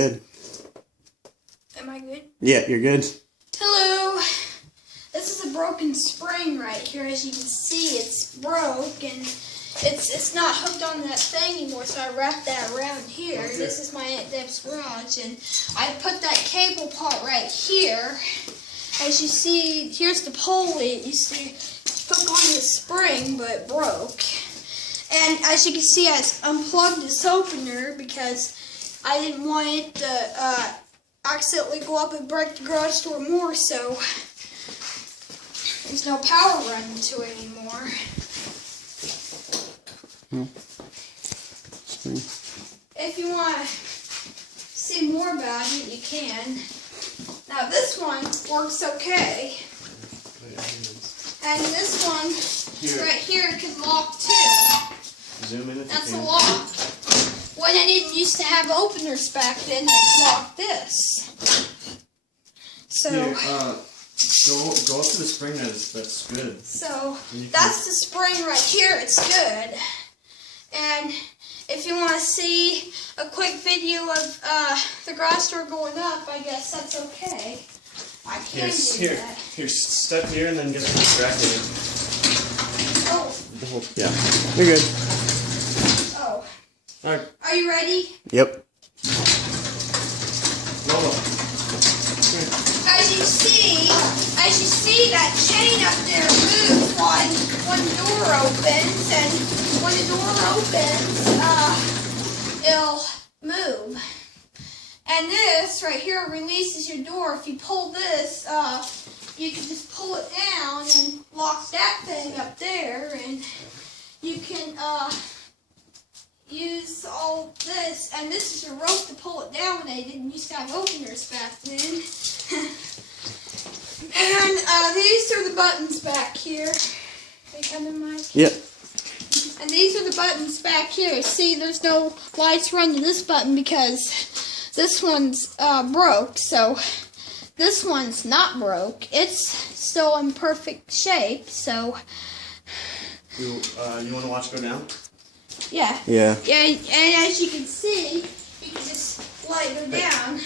Good. Am I good? Yeah, you're good. Hello. This is a broken spring right here. As you can see, it's broke and it's not hooked on that thing anymore. So I wrapped that around here. This is my Aunt Deb's garage, and I put that cable part right here. As you see, here's the pole it used to hook on the spring, but it broke. And as you can see, I unplugged this opener because I didn't want it to accidentally go up and break the garage door more, so there's no power running to it anymore. If you want to see more about it, you can. Now this one works okay. And this one right here can lock too. Zoom in if That's you a can. lock. When I didn't used to have openers back then, it locked this. So, Here, go up to the spring that's good. so that's the spring right here. It's good. And if you want to see a quick video of the garage door going up, I guess that's okay. I can do that. Here, step here and then get distracted. Oh, Yeah, you're good. oh. Alright, Are you ready? yep. Lola. As you see that chain up there moves when the door opens, and when the door opens, it'll move. And this right here releases your door. If you pull this, you can just pull it down and lock that thing up there, and you can use all this, and this is your rope to pull it down when they didn't used to have openers back then. And these are the buttons back here. They come in, Mike? Yep. And these are the buttons back here. See, there's no lights running to this button because this one's broke. So this one's not broke. It's still in perfect shape. So You want to watch it go down? yeah. Yeah. Yeah, and as you can see, you can just let it go down.